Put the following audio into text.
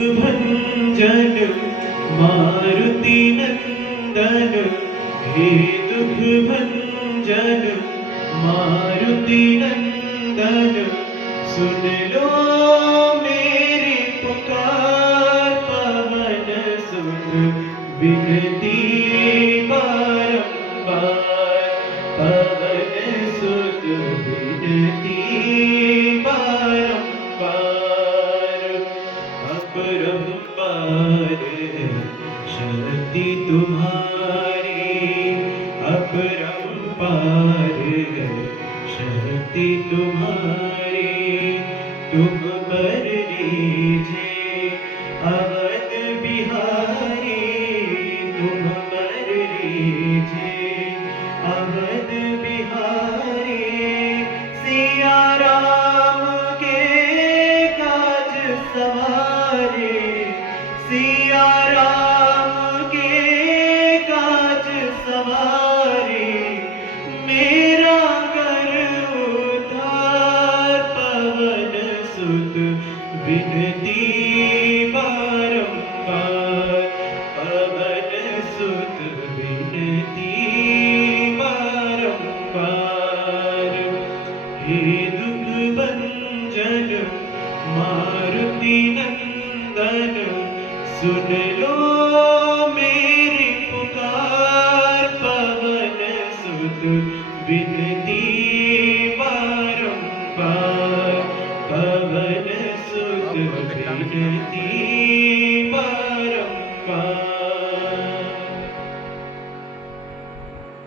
भंजन मारुति नंदन, हे दुख भंजन मारुति नंदन, सुन लो मेरी पुकार। पवन सुत विनती बारंबार, पवन सुत विनती बारंबार। अपरंपार शक्ति तुम्हारी, अपरंपार शक्ति तुम्हारी। तुम पर लीजे अवध बिहारी, तुम पर लीजे अवध बिहारी। सिया राम के काज सवारे, सिया राम के काज सवारे। मेरा कर उद्धार, पवन सुत विनती बारंबार, पवन सुत विनती बारंबार। हे दुख भंजन मारुति नंदन, सुन लो